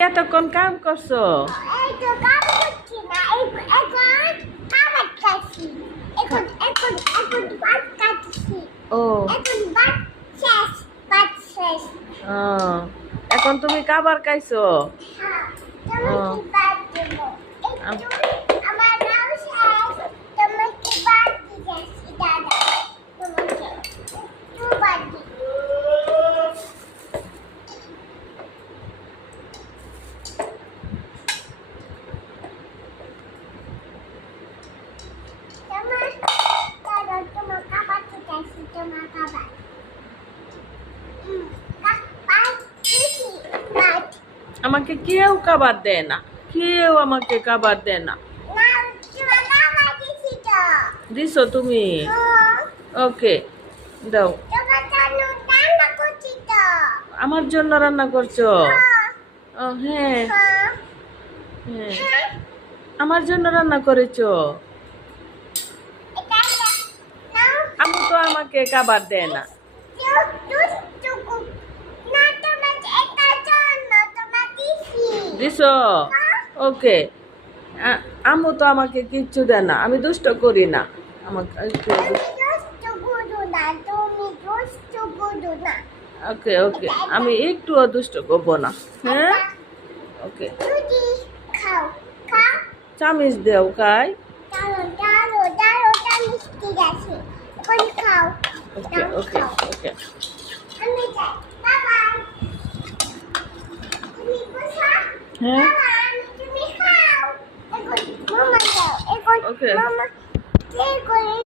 এতক্ষণ কাম করছো? এই তো কাম করছি না, এখন খাবার খাচ্ছি। এখন ভাত খাচ্ছি। ও এখন ভাত শেষ। ও, এখন তুমি খাবার খাইছো? হ্যাঁ, ও তুমি কি ভাত দেবো? আম- আমার নাম শেষ, তুমি কি ভাত দিতেছি দাদা? তোমাকে একটু ভাত দিই। তোমার খাবার দিতেছি, তোমার খাবার। ভাত আমাকে কেউ খাবার দেয় না, কেউ আমাকে খাবার দেয় না। না, তোমার খাবার দিছি তো। দিছো তুমি? ওকে, দাও। তোমার জন্য রান্না করছি তো। আমার জন্য রান্না করছো? ও হ্যাঁ হ্যাঁ, হ্যাঁ, হ্যাঁ। আমার জন্য রান্না করেছো। এটা নাও। আমি তো আমাকে খাবার দেয় না। না, তোমার এটার জন্য তোমার দিছি। দিছো? ওকে। আম্মু তো আমাকে কিচ্ছু দেয় না, আমি দুষ্ট করি না। আমাকে আমি দুষ্ট করো না, তুমি দুষ্ট করো না। ওকে ওকে, আমি একটুও দুষ্ট করবো না। হ্যাঁ ওকে। যদি খাও, খাও। চামিচ দেও কাই। দাঁড়ো, মিষ্টি গেছে। এখন খাও। ওকে নাও, ওকে খাও। ওকে। আমি যাই। বাবাই। তুমি বসা। হ্যাঁ তুমি খাও। এখন মামা দাও। এখন ওকে। মামা কে করে